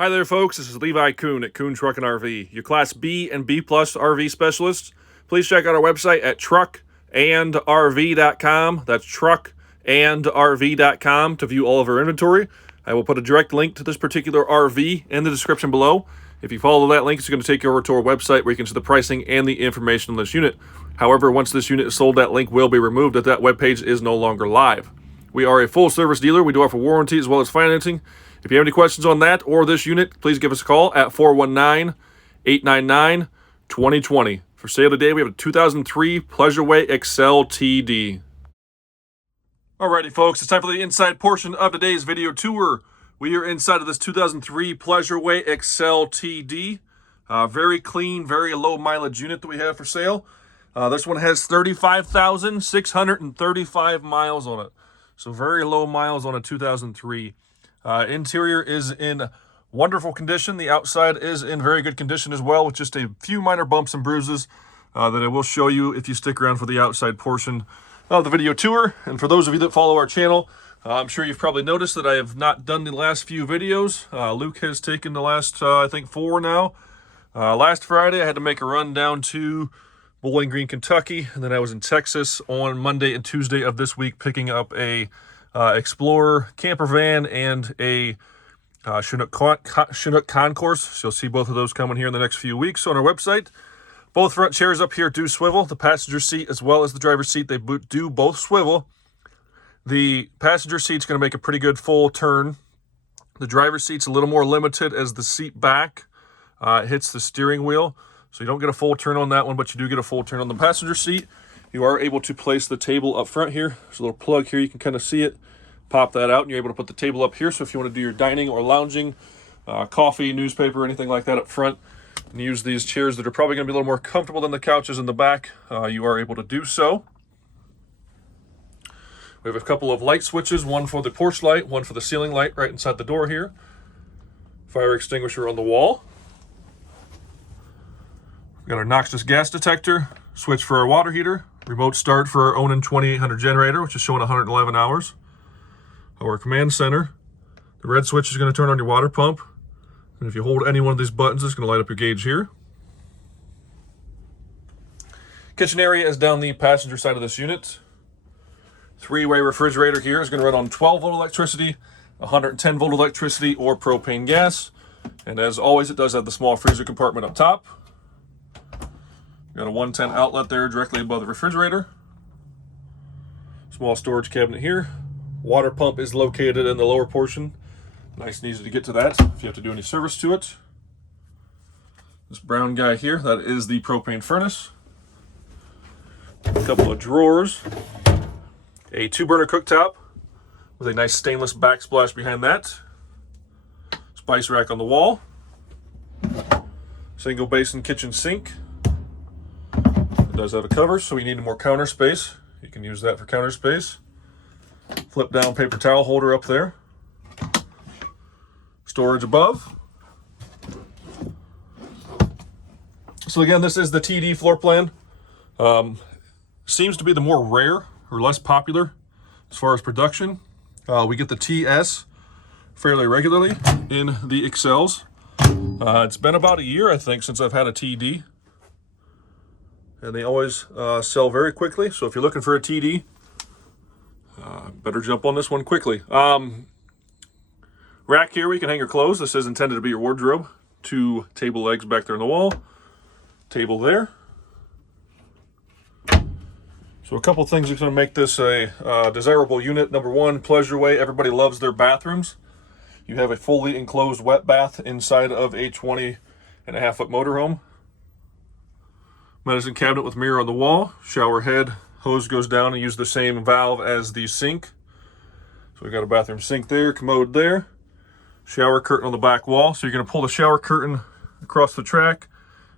Hi there, folks. This is Levi Kuhn at Kuhn Truck and RV, your Class B and B Plus RV specialists. Please check out our website at truckandrv.com. That's truckandrv.com to view all of our inventory. I will put a direct link to this particular RV in the description below. If you follow that link, it's going to take you over to our website where you can see the pricing and the information on this unit. However, once this unit is sold, that link will be removed if that webpage is no longer live. We are a full-service dealer. We do offer warranty as well as financing. If you have any questions on that or this unit, please give us a call at 419-899-2020. For sale today, we have a 2003 Pleasureway XL TD. Alrighty, folks, it's time for the inside portion of today's video tour. We are inside of this 2003 Pleasureway XL TD. Very clean, very low mileage unit that we have for sale. This one has 35,635 miles on it. So very low miles on a 2003. Interior is in wonderful condition. The outside is in very good condition as well, with just a few minor bumps and bruises that I will show you if you stick around for the outside portion of the video tour. And for those of you that follow our channel, I'm sure you've probably noticed that I have not done the last few videos. Luke has taken the last, I think, 4 now. Last Friday, I had to make a run down to Bowling Green, Kentucky, and then I was in Texas on Monday and Tuesday of this week picking up a Explorer camper van and a Chinook Concourse. So you'll see both of those coming here in the next few weeks on our website. Both front chairs up here do swivel. The passenger seat as well as the driver's seat, they do both swivel. The passenger seat's going to make a pretty good full turn. The driver's seat's a little more limited as the seat back hits the steering wheel. So you don't get a full turn on that one, but you do get a full turn on the passenger seat. You are able to place the table up front here. There's a little plug here. You can kind of see it. Pop that out, and you're able to put the table up here. So if you want to do your dining or lounging, coffee, newspaper, anything like that up front, and use these chairs that are probably going to be a little more comfortable than the couches in the back, you are able to do so. We have a couple of light switches, one for the porch light, one for the ceiling light right inside the door here. Fire extinguisher on the wall. We've got our Noxus gas detector, switch for our water heater, remote start for our Onan 2800 generator, which is showing 111 hours. Our command center. The red switch is going to turn on your water pump. And if you hold any one of these buttons, it's going to light up your gauge here. Kitchen area is down the passenger side of this unit. 3-way refrigerator here is going to run on 12-volt electricity, 110-volt electricity, or propane gas. And as always, it does have the small freezer compartment up top. Got a 110 outlet there directly above the refrigerator. Small storage cabinet here. Water pump is located in the lower portion. Nice and easy to get to that if you have to do any service to it. This brown guy here, that is the propane furnace. A couple of drawers. A 2-burner cooktop with a nice stainless backsplash behind that. Spice rack on the wall. Single basin kitchen sink. It does have a cover, so you need more counter space. You can use that for counter space. Flip down paper towel holder up there. Storage above. So again, this is the TD floor plan. Seems to be the more rare or less popular as far as production. We get the TS fairly regularly in the XLs. It's been about a year, I think, since I've had a TD. And they always sell very quickly. So if you're looking for a TD, better jump on this one quickly. Rack here where you can hang your clothes. This is intended to be your wardrobe. 2 table legs back there on the wall. Table there. So a couple things that's going to make this a desirable unit. Number one, Pleasureway. Everybody loves their bathrooms. You have a fully enclosed wet bath inside of a 20.5-foot motorhome. Medicine cabinet with mirror on the wall. Shower head. Hose goes down and use the same valve as the sink. So we've got a bathroom sink there, commode there. Shower curtain on the back wall. So you're going to pull the shower curtain across the track.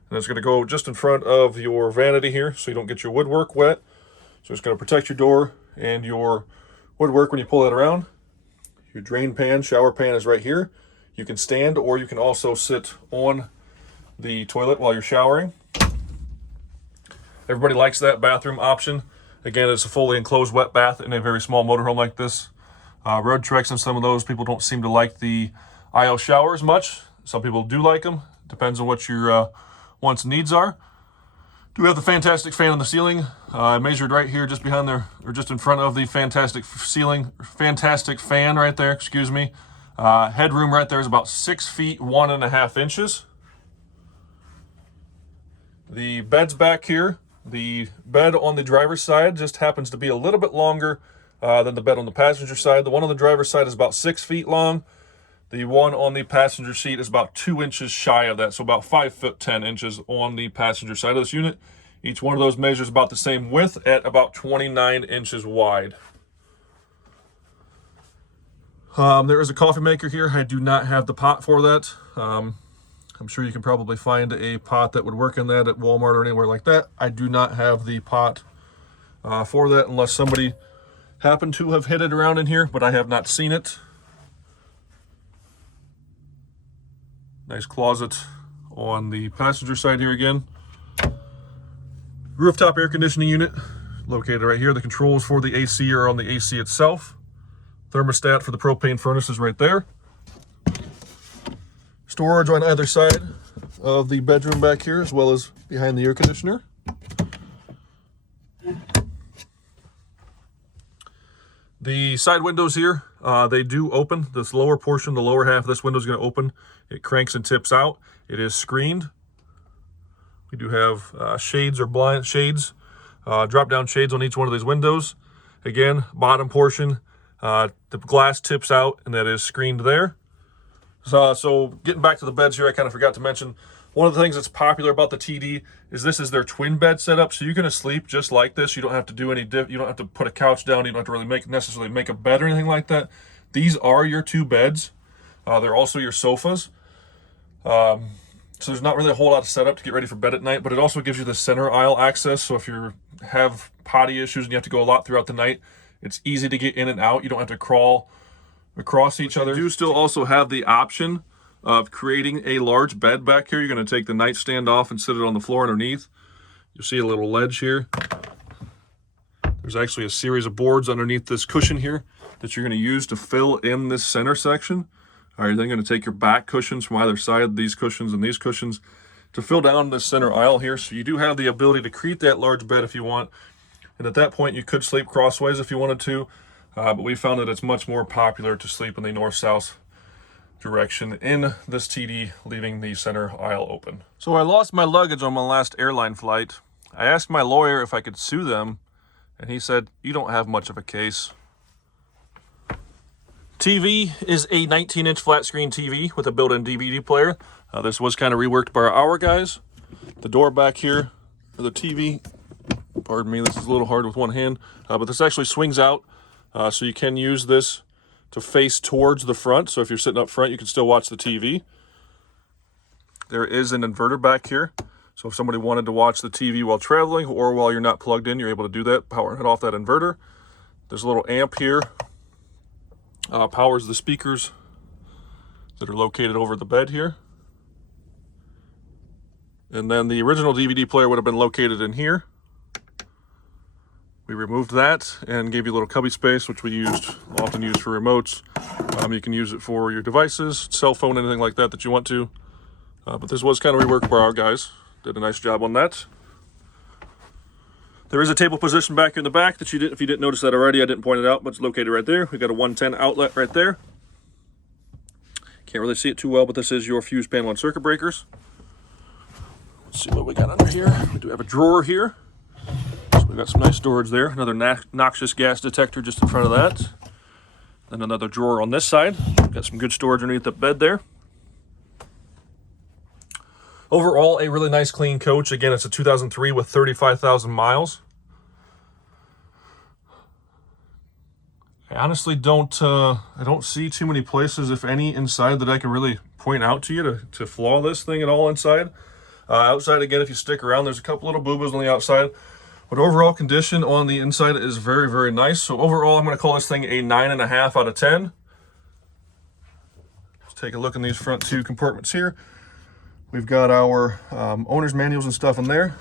And it's going to go just in front of your vanity here so you don't get your woodwork wet. So it's going to protect your door and your woodwork when you pull that around. Your drain pan, shower pan is right here. You can stand or you can also sit on the toilet while you're showering. Everybody likes that bathroom option. Again, it's a fully enclosed wet bath in a very small motorhome like this. Road Treks and some of those people don't seem to like the aisle shower as much. Some people do like them. Depends on what your wants and needs are. Do have the fantastic fan on the ceiling. I measured right here just behind there, or just in front of the fantastic fan right there, excuse me. Headroom right there is about 6 feet 1.5 inches. The bed's back here. The bed on the driver's side just happens to be a little bit longer than the bed on the passenger side. The one on the driver's side is about 6 feet long. The one on the passenger seat is about 2 inches shy of that, so about 5 foot 10 inches on the passenger side of this unit. Each one of those measures about the same width at about 29 inches wide. There is a coffee maker here. I do not have the pot for that. I'm sure you can probably find a pot that would work in that at Walmart or anywhere like that. I do not have the pot for that unless somebody happened to have hid it around in here, but I have not seen it. Nice closet on the passenger side here again. Rooftop air conditioning unit located right here. The controls for the AC are on the AC itself. Thermostat for the propane furnace is right there. Storage on either side of the bedroom back here, as well as behind the air conditioner. The side windows here, they do open. This lower portion, the lower half of this window is going to open. It cranks and tips out. It is screened. We do have shades or blind shades, drop-down shades on each one of these windows. Again, bottom portion, the glass tips out, and that is screened there. So getting back to the beds here, I kind of forgot to mention, one of the things that's popular about the TD is this is their twin bed setup. So you're going to sleep just like this. You don't have to do any you don't have to put a couch down. You don't have to really necessarily make a bed or anything like that. These are your two beds. They're also your sofas. So there's not really a whole lot of setup to get ready for bed at night, but it also gives you the center aisle access. So if you have potty issues and you have to go a lot throughout the night, it's easy to get in and out. You don't have to crawl across each other. You do still also have the option of creating a large bed back here. You're going to take the nightstand off and sit it on the floor underneath. You'll see a little ledge here. There's actually a series of boards underneath this cushion here that you're going to use to fill in this center section. All right, you're then going to take your back cushions from either side, these cushions and these cushions, to fill down this center aisle here. So you do have the ability to create that large bed if you want. And at that point, you could sleep crossways if you wanted to. But we found that it's much more popular to sleep in the north-south direction in this TD, leaving the center aisle open. So I lost my luggage on my last airline flight. I asked my lawyer if I could sue them, and he said, "You don't have much of a case." TV is a 19-inch flat screen TV with a built-in DVD player. This was kind of reworked by our guys. The door back here for the TV, pardon me, this is a little hard with one hand, but this actually swings out, so you can use this to face towards the front. So if you're sitting up front, you can still watch the TV. There is an inverter back here. So if somebody wanted to watch the TV while traveling or while you're not plugged in, you're able to do that, powering it off that inverter. There's a little amp here. Powers the speakers that are located over the bed here. And then the original DVD player would have been located in here. We removed that and gave you a little cubby space, which we often use for remotes. You can use it for your devices, cell phone, anything like that that you want to. But this was kind of reworked by our guys. Did a nice job on that. There is a table position back here in the back that if you didn't notice that already, I didn't point it out, but it's located right there. We've got a 110 outlet right there. Can't really see it too well, but this is your fuse panel and circuit breakers. Let's see what we got under here. We do have a drawer here. So we've got some nice storage there. Another noxious gas detector just in front of that. Then another drawer on this side. Got some good storage underneath the bed there. Overall, a really nice clean coach. Again, it's a 2003 with 35,000 miles. I honestly don't see too many places, if any, inside that I can really point out to you to flaw this thing at all inside. Outside, again, if you stick around, there's a couple little boo-boos on the outside. But overall condition on the inside is very, very nice. So overall, I'm going to call this thing a 9.5 out of 10. Let's take a look in these front two compartments here. We've got our owner's manuals and stuff in there.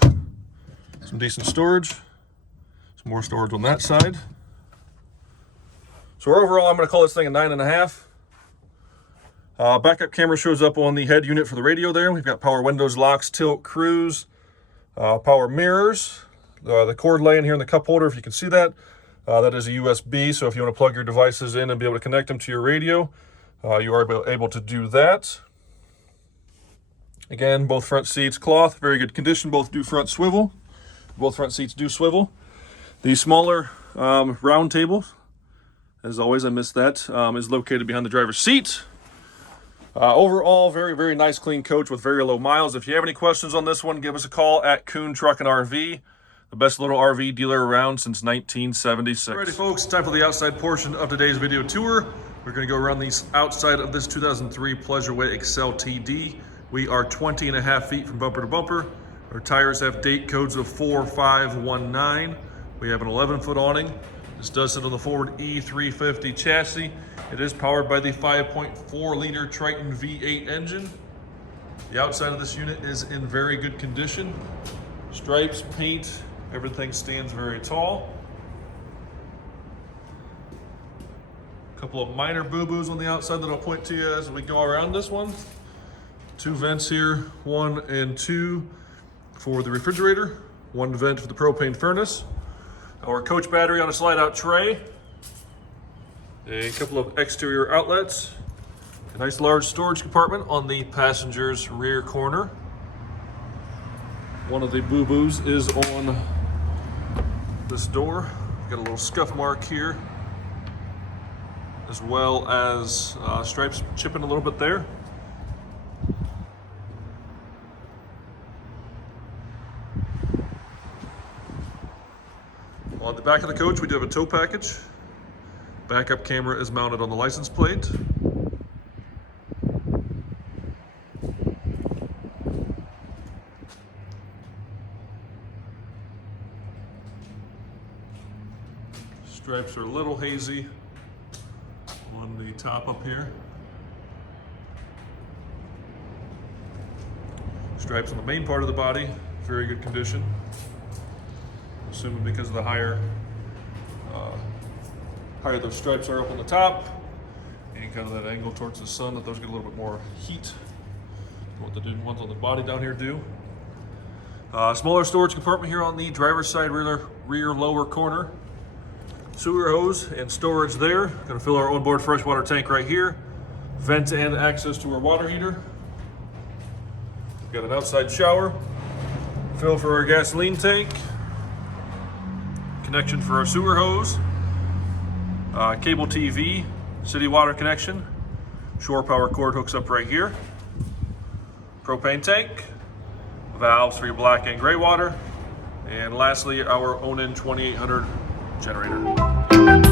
Some decent storage. Some more storage on that side. So overall, I'm going to call this thing a 9.5. Backup camera shows up on the head unit for the radio there. We've got power windows, locks, tilt, cruise, power mirrors. The cord laying here in the cup holder, if you can see that. That is a USB, so if you want to plug your devices in and be able to connect them to your radio, you are able to do that. Again, both front seats cloth, very good condition. Both do front swivel. Both front seats do swivel. The smaller round table, as always, I missed that, is located behind the driver's seat. Overall, very, very nice, clean coach with very low miles. If you have any questions on this one, give us a call at Kuhn Truck and RV, the best little RV dealer around since 1976. Alrighty, folks, time for the outside portion of today's video tour. We're going to go around the outside of this 2003 Pleasureway Excel TD. We are 20.5 feet from bumper to bumper. Our tires have date codes of 4519. We have an 11-foot awning. This does sit on the Ford E350 chassis. It is powered by the 5.4-liter Triton V8 engine. The outside of this unit is in very good condition. Stripes, paint, everything stands very tall. A couple of minor boo-boos on the outside that I'll point to you as we go around this one. 2 vents here, 1 and 2 for the refrigerator, 1 vent for the propane furnace. Our coach battery on a slide-out tray. A couple of exterior outlets. A nice large storage compartment on the passenger's rear corner. One of the boo-boos is on this door. Got a little scuff mark here, as well as stripes chipping a little bit there. On the back of the coach, we do have a tow package. Backup camera is mounted on the license plate. Stripes are a little hazy on the top up here. Stripes on the main part of the body, very good condition. Assuming because of the higher those stripes are up on the top, and kind of that angle towards the sun, that those get a little bit more heat than what the ones on the body down here do. Smaller storage compartment here on the driver's side rear lower corner. Sewer hose and storage there. Gonna fill our onboard freshwater tank right here. Vent and access to our water heater. We've got an outside shower. Fill for our gasoline tank. Connection for our sewer hose, cable TV, city water connection, shore power cord hooks up right here, propane tank, valves for your black and gray water, and lastly our Onan 2800 generator.